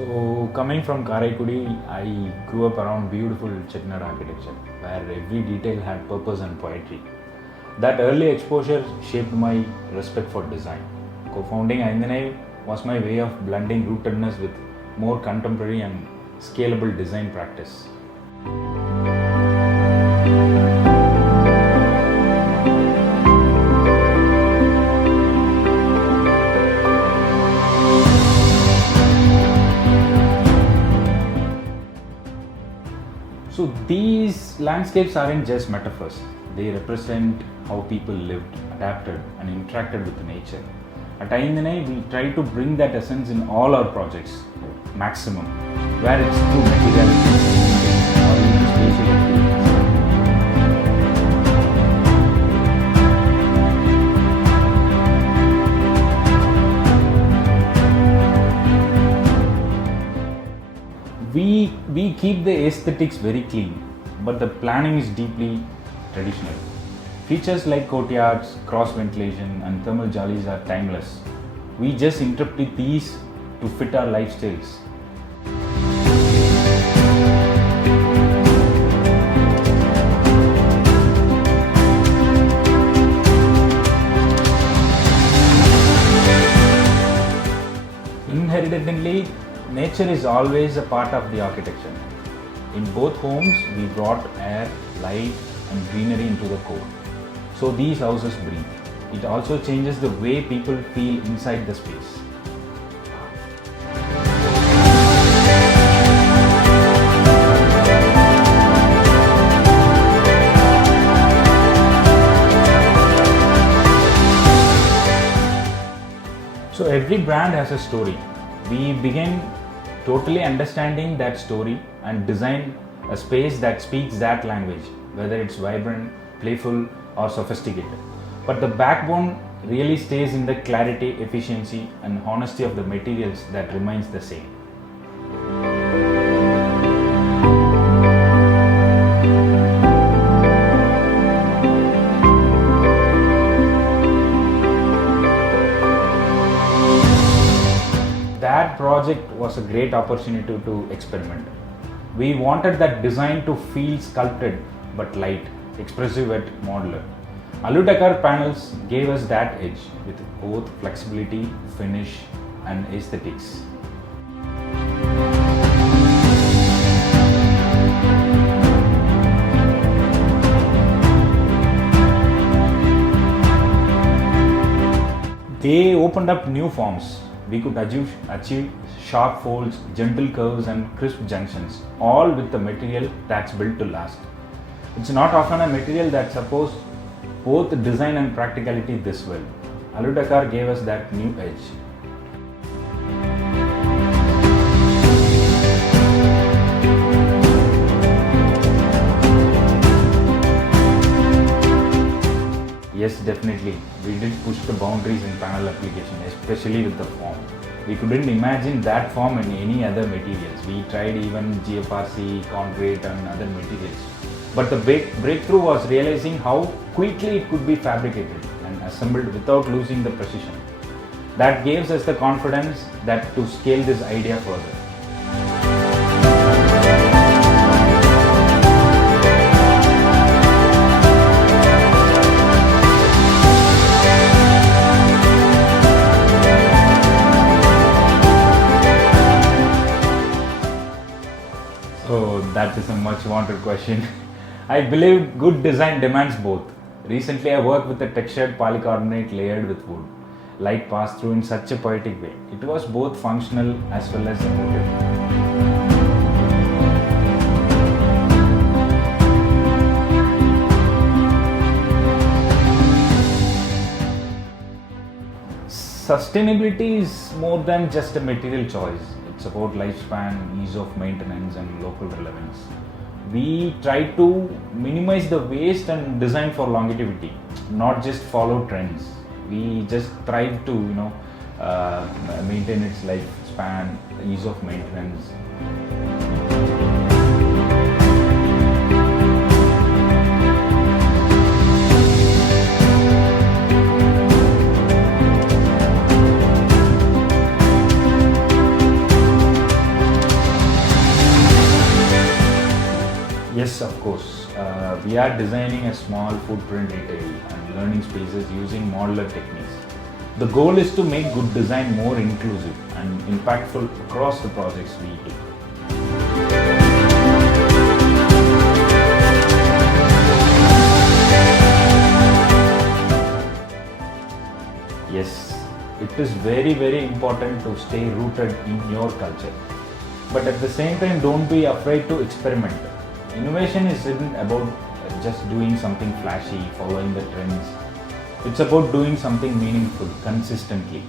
So, coming from Karaikudi, I grew up around beautiful Chettinad architecture, where every detail had purpose and poetry. That early exposure shaped my respect for design. Co-founding Ainthinai was my way of blending rootedness with more contemporary and scalable design practice. So these landscapes aren't just metaphors, they represent how people lived, adapted, and interacted with nature. At Ainthinai, we try to bring that essence in all our projects, maximum, where it's through materiality or even spatial experience. We keep the aesthetics very clean, but the planning is deeply traditional. Features like courtyards, cross ventilation, and thermal jollies are timeless. We just interpret these to fit our lifestyles. Inherently, nature is always a part of the architecture. In both homes, we brought air, light, and greenery into the core. So these houses breathe. It also changes the way people feel inside the space. So every brand has a story. We begin totally understanding that story and design a space that speaks that language, whether it's vibrant, playful, or sophisticated. But the backbone really stays in the clarity, efficiency, and honesty of the materials that remains the same. That project was a great opportunity to experiment. We wanted that design to feel sculpted but light, expressive yet modular. Aludecor panels gave us that edge with both flexibility, finish, and aesthetics. They opened up new forms. We could achieve sharp folds, gentle curves, and crisp junctions, all with the material that's built to last. It's not often a material that supports both design and practicality this well. Aludecor gave us that new edge. Yes, definitely. We did push the boundaries in panel application, especially with the form. We couldn't imagine that form in any other materials. We tried even GFRC, concrete, and other materials. But the breakthrough was realizing how quickly it could be fabricated and assembled without losing the precision. That gives us the confidence that to scale this idea further. So that is a much wanted question. I believe good design demands both. Recently, I worked with a textured polycarbonate layered with wood. Light passed through in such a poetic way. It was both functional as well as emotive. Sustainability is more than just a material choice. It's about lifespan, ease of maintenance, and local relevance. We try to minimize the waste and design for longevity, not just follow trends. We just try to maintain its lifespan, ease of maintenance. Yes, of course. We are designing a small footprint retail and learning spaces using modular techniques. The goal is to make good design more inclusive and impactful across the projects we do. Yes, it is very important to stay rooted in your culture. But at the same time, don't be afraid to experiment. Innovation isn't about just doing something flashy, following the trends. It's about doing something meaningful consistently.